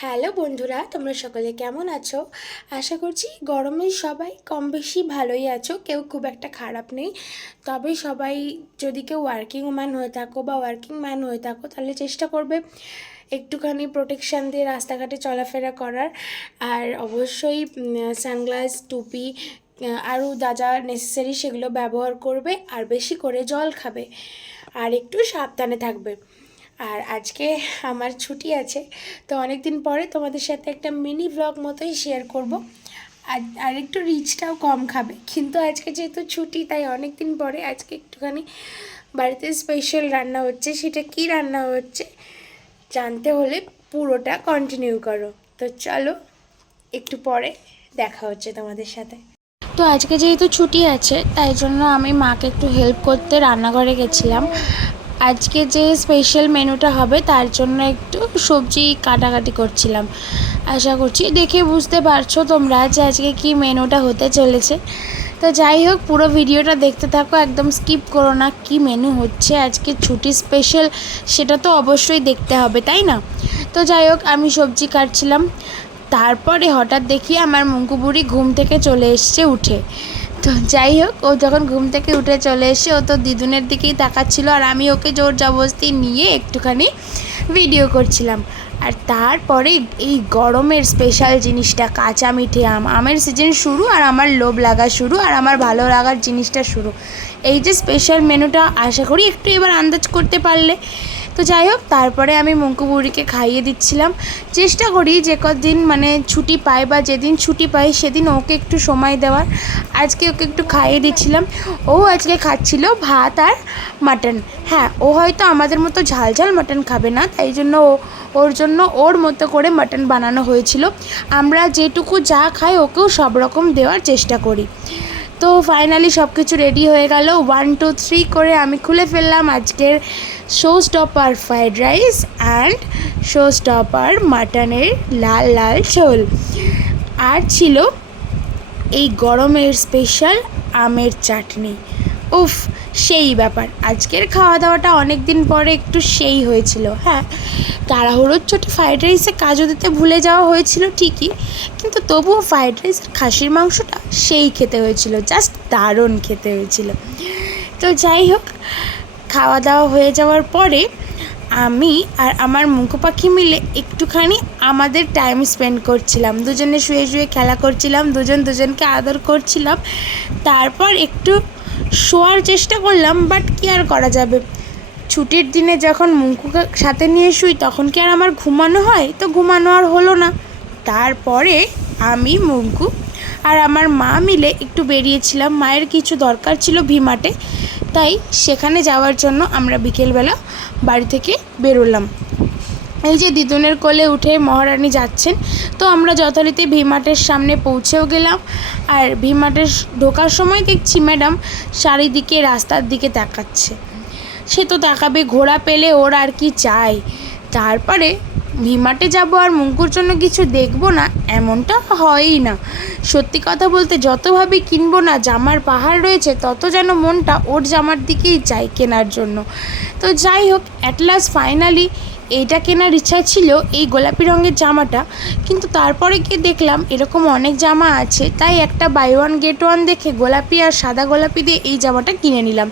Hello বন্ধুরা, তোমরা সকলে কেমন আছো? আশা করছি গরমে সবাই কম বেশি ভালোই আছো, কেউ খুব একটা খারাপ নেই। তবে সবাই যদি কেউ ওয়ার্কিং ওম্যান হয়ে থাকো বা ওয়ার্কিং ম্যান হয়ে থাকো, তাহলে চেষ্টা করবে একটুখানি প্রোটেকশান দিয়ে রাস্তাঘাটে চলাফেরা করার। আর অবশ্যই সানগ্লাস, টুপি, আরও যা যা নেসেসারি সেগুলো ব্যবহার করবে। আর বেশি করে জল খাবে আর একটু সাবধানে থাকবে। আর আজকে আমার ছুটি আছে, তো অনেক দিন পরে তোমাদের সাথে একটা মিনি ব্লগ মতোই শেয়ার করব। আর একটু রিচটাও কম খাবে, কিন্তু আজকে যেহেতু ছুটি তাই অনেক দিন পরে আজকে একটুখানি বাড়িতে স্পেশাল রান্না হচ্ছে। সেটা কি রান্না হচ্ছে জানতে হলে পুরোটা কন্টিনিউ করো। তো চলো, একটু পরে দেখা হচ্ছে তোমাদের সাথে। তো আজকে যেহেতু ছুটি আছে তাই জন্য আমি মাকে একটু হেল্প করতে রান্নাঘরে গেছিলাম। আজকে যে স্পেশাল মেনুটা হবে তার জন্য একটু সবজি কাটাকাটি করছিলাম। আশা করছি দেখে বুঝতে পারছো তোমরা যে আজকে কি মেনুটা হতে চলেছে। তো যাই হোক, পুরো ভিডিওটা দেখতে থাকো, একদম স্কিপ করো না। কি মেনু হচ্ছে আজকে ছুটি স্পেশাল সেটা তো অবশ্যই দেখতে হবে, তাই না? তো যাই হোক, আমি সবজি কাটছিলাম, তারপরে হঠাৎ দেখি আমার মুঙ্কু বুড়ি ঘুম থেকে চলে এসছে উঠে। তো যাই হোক, ও যখন ঘুম থেকে উঠে চলে এসে ও তো দিদুনের দিকেই তাকাচ্ছিল, আর আমি ওকে জোর জবরদস্তি নিয়ে একটুখানি ভিডিও করছিলাম। আর তারপরে এই গরমের স্পেশাল জিনিসটা কাঁচা মিঠে আম, আমের সিজন শুরু, আর আমার লোভ লাগা শুরু, আর আমার ভালো লাগার জিনিসটা শুরু। এই যে স্পেশাল মেনুটা, আশা করি একটু এবার আন্দাজ করতে পারলে। তো যাই হোক, তারপরে আমি মুঙ্কু বুড়িকে খাইয়ে দিচ্ছিলাম। চেষ্টা করি যে কদিন ছুটি পাই বা যেদিন ছুটি পাই সেদিন ওকে একটু সময় দেওয়ার। আজকে ওকে একটু খাইয়ে দিচ্ছিলাম। ও আজকে খাচ্ছিল ভাত আর মাটন। হ্যাঁ, ও হয়তো আমাদের মতো ঝাল ঝাল মাটন খাবে না, তাই জন্য ওর জন্য ওর মতো করে মাটন বানানো হয়েছিল। আমরা যেটুকু যা খাই ওকেও সব রকম দেওয়ার চেষ্টা করি। তো ফাইনালি সব কিছু রেডি হয়ে গেল। 1 2 3 করে আমি খুলে ফেললাম আজকের show stopper fried rice and show stopper মাটনের লাল লাল ঝোল। আর ছিল এই গরমের স্পেশাল আমের চাটনি। উফ, সেই ব্যাপার। আজকের খাওয়া দাওয়াটা অনেক দিন পরে একটু সেই হয়েছিল। হ্যাঁ, তাড়াহুড়োর চোটে ফ্রাইড রাইসে কাজু দিতে ভুলে যাওয়া হয়েছিল ঠিকই, কিন্তু তবুও ফ্রাইড রাইসের খাসির মাংসটা সেই খেতে হয়েছিল, জাস্ট দারুণ খেতে হয়েছিল। তো যাই হোক, খাওয়া দাওয়া হয়ে যাওয়ার পরে আমি আর আমার মুঙ্কু পাখি মিলে একটুখানি আমাদের টাইম স্পেন্ড করছিলাম। দুজনে শুয়ে শুয়ে খেলা করছিলাম, দুজন দুজনকে আদর করছিলাম। তারপর একটু শোয়ার চেষ্টা করলাম, বাট কি আর করা যাবে, ছুটির দিনে যখন মুঙ্কুকে সাথে নিয়ে শুই তখন কি আর আমার ঘুমানো হয়? তো ঘুমানো আর হলো না। তারপরে আমি, মুঙ্কু আর আমার মা মিলে একটু বেরিয়েছিলাম। মায়ের কিছু দরকার ছিল ভিমার্টে, তাই সেখানে যাওয়ার জন্য আমরা বিকেলবেলা বাড়ি থেকে বেরোলাম। এই যে দিদুনের কোলে উঠে মহারানী যাচ্ছেন, তো আমরা যথারীতি ভিমার্টের সামনে পৌঁছেও গেলাম। আর ভিমার্টের ঢোকার সময় দেখছি ম্যাডাম চারিদিকে রাস্তার দিকে তাকাচ্ছে। সে তো তাকাবে, ঘোড়া পেলে ওর আর কি চাই। তারপরে ভিমার্টে যাব আর মুঙ্কুর জন্য কিছু দেখবো না, এমনটা হয়ই না। সত্যি কথা বলতে, যত ভাবি কিনবো না, জামার পাহাড় রয়েছে, তত যেন মনটা ওর জামার দিকেই চাই কেনার জন্য। তো যাই হোক, অ্যাট লাস্ট ফাইনালি এইটা কেনার ইচ্ছা ছিল, এই গোলাপি রঙের জামাটা, কিন্তু তারপরে গিয়ে দেখলাম এরকম অনেক জামা আছে, তাই একটা বাই ওয়ান গেট ওয়ান দেখে গোলাপি আর সাদা গোলাপি দিয়ে এই জামাটা কিনে নিলাম।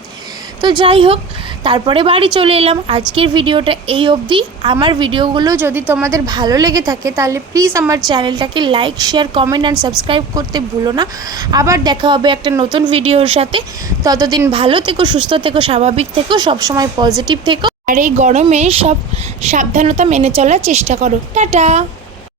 তো যাই হোক, তারপরে বাড়ি চলে এলাম। আজকের ভিডিওটা এই অবধি। আমার ভিডিওগুলো যদি তোমাদের ভালো লেগে থাকে তাহলে প্লিজ আমার চ্যানেলটাকে like, share, comment and subscribe করতে ভুলো না। আবার দেখা হবে একটা নতুন ভিডিওর সাথে। ততদিন ভালো থেকো, সুস্থ থেকো, স্বাভাবিক থেকো, সবসময় পজিটিভ থেকো, আর এই গরমে সব সাবধানতা মেনে চলার চেষ্টা করো। টাটা।